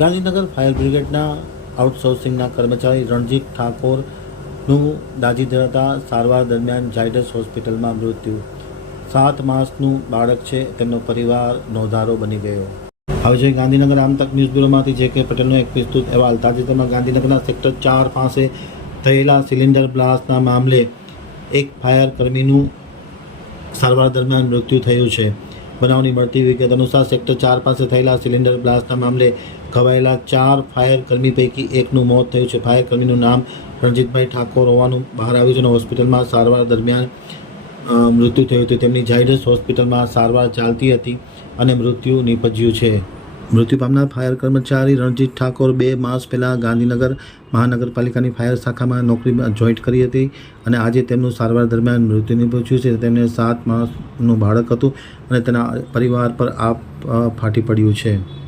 Gandhinagar fire બ્રિગેડના આઉટસોર્સિંગના કર્મચારી રણજીત ઠાકોરનું દાજી ધરાતા સારવાર દરમિયાન ઝાયડસ હોસ્પિટલમાં મૃત્યુ. સાત માસનું બાળક છે. તેમનો પરિવાર નોંધારો બની ગયો. હવે જોઈએ ગાંધીનગર આમતક ન્યૂઝ બ્યુરોમાંથી જે કે પટેલનો એક વિસ્તૃત અહેવાલ. તાજેતરમાં ગાંધીનગરના સેક્ટર ચાર પાસે થયેલા સિલિન્ડર બ્લાસ્ટના મામલે એક ફાયર કર્મીનું સારવાર દરમિયાન મૃત્યુ થયું છે. બનાવની મળતી વિગત અનુસાર સેક્ટર ચાર પાસે થયેલા સિલિન્ડર બ્લાસ્ટના મામલે ઘવાયેલા ચાર ફાયર કર્મી પૈકી એકનું મોત થયું છે. ફાયર કર્મીનું નામ રણજીતભાઈ ઠાકોર હોવાનું બહાર આવ્યું છે અને હોસ્પિટલમાં સારવાર દરમિયાન મૃત્યુ થયું હતું. તેમની ઝાયડસ હોસ્પિટલમાં સારવાર ચાલતી હતી અને મૃત્યુ નિપજ્યું છે. મૃત્યુ પામનાર ફાયર કર્મચારી રણજીત ઠાકોર બે માસ પહેલાં ગાંધીનગર મહાનગરપાલિકાની ફાયર શાખામાં નોકરી જોઈન્ટ કરી હતી અને આજે તેમનું સારવાર દરમિયાન મૃત્યુ નિપજ્યું છે. તેમને સાત માસનું બાળક હતું અને તેના પરિવાર પર આપ ફાટી પડ્યું છે.